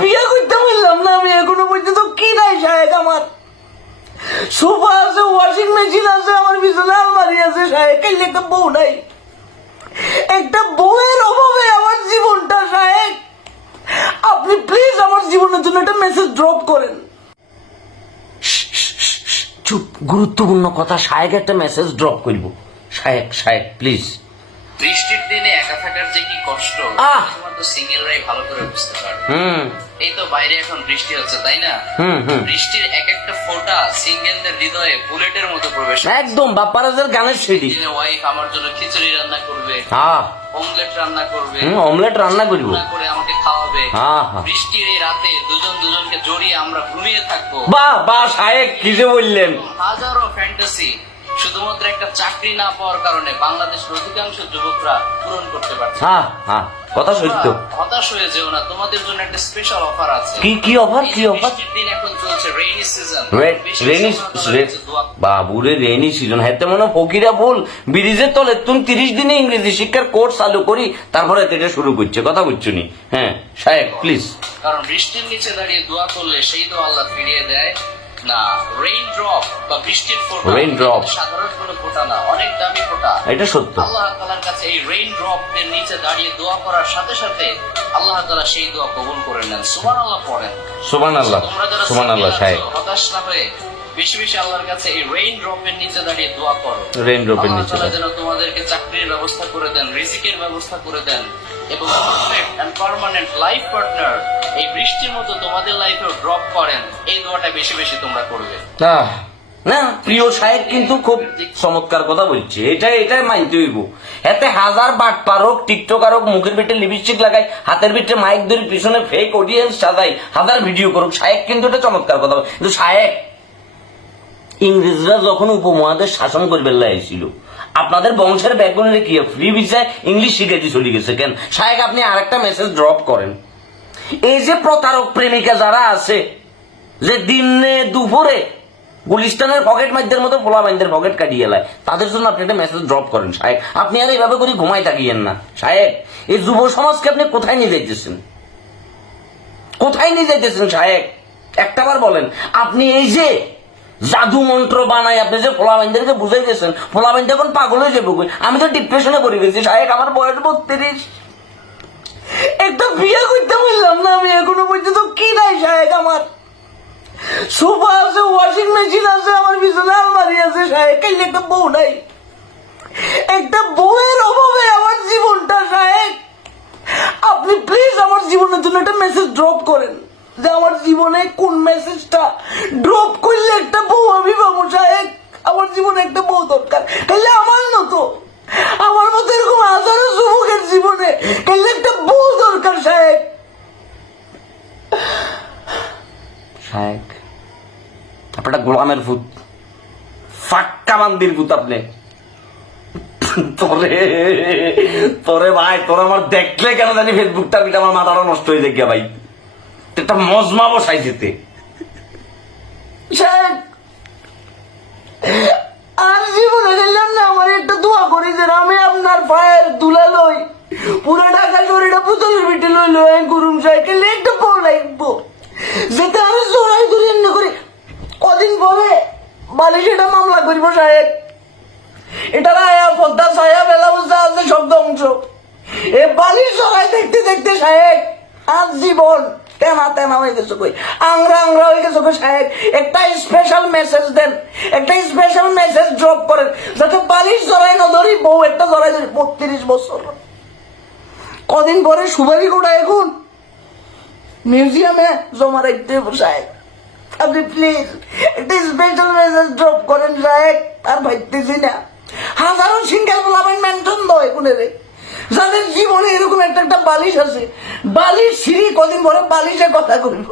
বিয়ে করতে পারলাম না আমি, এখনও পর্যন্ত কি নাই সাহেব আমার? সোফা আছে ওয়াশিং মেশিন আছে, আমার বিছানা আলমারি আছে, সাহেব কাইলে একটা বউ নাই। একটা বউয়ের অভাবে আমার জীবনটা, সাহেব। আপনি প্লিজ আমার জীবনের জন্য একটা মেসেজ ড্রপ করেন। চুপ, গুরুত্বপূর্ণ কথা সাহেব একটা মেসেজ ড্রপ করব। সাহেব সাহেব প্লিজ বৃষ্টির দিনে একা থাকার যে কি কষ্ট তো সিঙ্গেলরাই ভালো করে বুঝতে পারবে। এই তো বাইরে এখন বৃষ্টি হচ্ছে তাই না? বৃষ্টির এক একটা ফোঁটা সিঙ্গেলদের হৃদয়ে বুলেটের মতো প্রবেশ একদম বাপ্পারাজের গানের সিঁড়ি। ওয়াইফ আমার জন্য খিচুড়ি রান্না করবে অমলেট রান্না করবে হুম অমলেট রান্না করব। করে আমাকে খাওয়াবে। বৃষ্টির এই রাতে দুজন দুজনকে জড়িয়ে আমরা ঘুমিয়ে থাকব। বাহ বাহ সাহেব কি যে বললেন। হাজারো ফ্যান্টাসি শুধুমাত্র একটা চাকরি না পাওয়ার কারণে বাংলাদেশের অধিকাংশ যুবকরা পূরণ করতে পারছে হ্যাঁ হ্যাঁ কথা সত্য। হতাশ হয়ে যেও না তোমাদের জন্য একটা স্পেশাল অফার আছে। কি কি অফার কি অফার দিন এখন চলছে রেইনি সিজন রেনি বাবুরে রেনি সিজন হেতে মনে ফকিরা বল ব্রিজের তলে তুমি তিরিশ দিনে ইংরেজি শিক্ষার কোর্স চালু করি তারপরে এটা শুরু করছে। কথা বুঝছ নি? হ্যাঁ সাহেব প্লিজ কারণ বৃষ্টির নিচে দাঁড়িয়ে দোয়া করলে সেই দোয়া আল্লাহ ফিরিয়ে দেয়। না রেইন ড্রপ বা বৃষ্টির ফোঁটা Rain drop। সাধারণ কোনো ফোঁটা না অনেক দামি ফোঁটা। এটা সত্য। আল্লাহ তাআলার কাছে এই রেইন ড্রপ এর নিচে দাঁড়িয়ে দোয়া করার সাথে সাথে আল্লাহ তাআলা সেই দোয়া কবুল করে নেন। সুবহানাল্লাহ পড়েন। সুমান আল্লাহ তোমরা যারা সুমান আল্লাহ single সাহেব। হতাশ না হয়ে বেশি বেশি আল্লাহর কাছে এই রেইন ড্রপ নিচে দাঁড়িয়ে দোয়া করো। যেন তোমাদেরকে চাকরির ব্যবস্থা করে দেন রিজিকের ব্যবস্থা করে দেন এবং পার্মানেন্ট লাইফ পার্টনার এই বৃষ্টির মতো তোমাদের ড্রপ করেন এই দোয়াটা বেশি বেশি তোমরা করবে। আহ, না প্রিয় সাহেব কিন্তু খুব চমৎকার কথা বলছে। এটা মানতে হইব। এতে হাজার বাট পারক মুখের লিপস্টিক লাগাই হাতের ভিতরে মাইক ধরে পিছনে ফেক অডিয়েন্স সাজাই হাজার ভিডিও করুক। সাহেব কিন্তু এটা চমৎকার কথা কিন্তু সাহেব ইংরেজরা যখন উপমহাদেশ শাসন করবে লাইছিল আপনাদের বংশের ব্যাকগ্রাউন্ডে কি ফ্রি ভিসায় ইংলিশ শিখাইতে চলে গেছে কেন? সাহেব আপনি আরেকটা মেসেজ ড্রপ করেন। এই যে প্রতারক প্রেমিকা যারা আছে, যে দিনে দুপুরে গুলিস্তানের পকেট মাইদের মতো পোলা বাইন্দের পকেট কাটিয়ে এলায় তাদের জন্য আপনি একটা মেসেজ ড্রপ করেন, সাহেব। আপনি আর এইভাবে করে ঘুমাই থাকিয়েন না, সাহেব। এই যুব সমাজকে আপনি কোথায় নিয়ে যাইতেছেন? কোথায় নিয়ে যাইতেছেন, সাহেব? একটাবার বলেন, আপনি এই যে জাদু মন্ত্র বানাই আপনি যে ফোলা বাইন্দারকে বুঝাই দিয়েছেন ফোলা বাইন্দা এখন পাগল হয়ে যাব আমি তো ডিপ্রেশনে পড়ে গেছি, সাহেব, আমার বয়স বত্রিশ। একটা বিয়ে করতে পারলাম না আমি এখনও পর্যন্ত কি নাই সাহেব আমার সোফা আছে ওয়াশিং মেশিন আছে, আমার বিছানা আলমারি আছে, সাহেব, কাইলে একটা বউ নাই। একটা বউয়ের অভাবে আমার জীবনটা, সাহেব। আপনি প্লিজ আমার জীবনের জন্য একটা মেসেজ ড্রপ করেন, যে আমার জীবনে কোন মেসেজটা ড্রপ করলে একটা বউ আমি পাবো, সাহেব। আমার জীবনে একটা বউ দরকার তাহলে আমার মতো। আমার মতো এরকম হাজারো যুবকের জীবনে তাহলে একটা বউ দরকার সাহেব সাহেব গোলামের ভূত। ফাক্কা বান্দির ভূত আপনি। তোরে তোরে ভাই, তোর আমার দেখলে কেন জানি ফেসবুকটা পিঠে আমার মাথাটা নষ্ট হয়ে যায় ভাই। একটা মজমা বসাই যেতে আর জীবনে গেলাম না, আমার একটা দোয়া করি যে আমি আপনার পায়ের দুলা লই, পুরো ঢাকা পুতুলের পিঠে বড় লাগবো যেতে আমি জোড়াই ধরে এমনি করি কদিন পরে এটা মামলা করব, সাহেব। এটা আয়া পদ্মা ছায়া বেলা বুঝতে আছে সব ধ্বংস এ বালিশ সবাই দেখতে দেখতে, সাহেব, আজ জীবন তেমা তেমা হয়ে গেছে কই? আংরা আংরা হয়ে গেছে কই, সাহেব? একটা স্পেশাল মেসেজ দেন। একটা স্পেশাল মেসেজ ড্রপ করেন, যাতে বালিশ জড়াই না ধরি, বউ একটা জড়াই ধরি, বত্রিশ বছর। কদিন পরে সুপারি গোটা এখন। মিউজিয়ামে জমা রাখতে হবে সাহেব। আপনি প্লিজ স্পেশাল মেসেজ ড্রপ করেন রায় আর ভাবতেছি না। হাজারো সিঙ্গেল বলাবেন মেনশন দয় কোনে রে। যাদের জীবনে এরকম একটা একটা বালিশ আছে, বালিশ সিঁড়ি কদিন পরে বালিশে কথা কইব।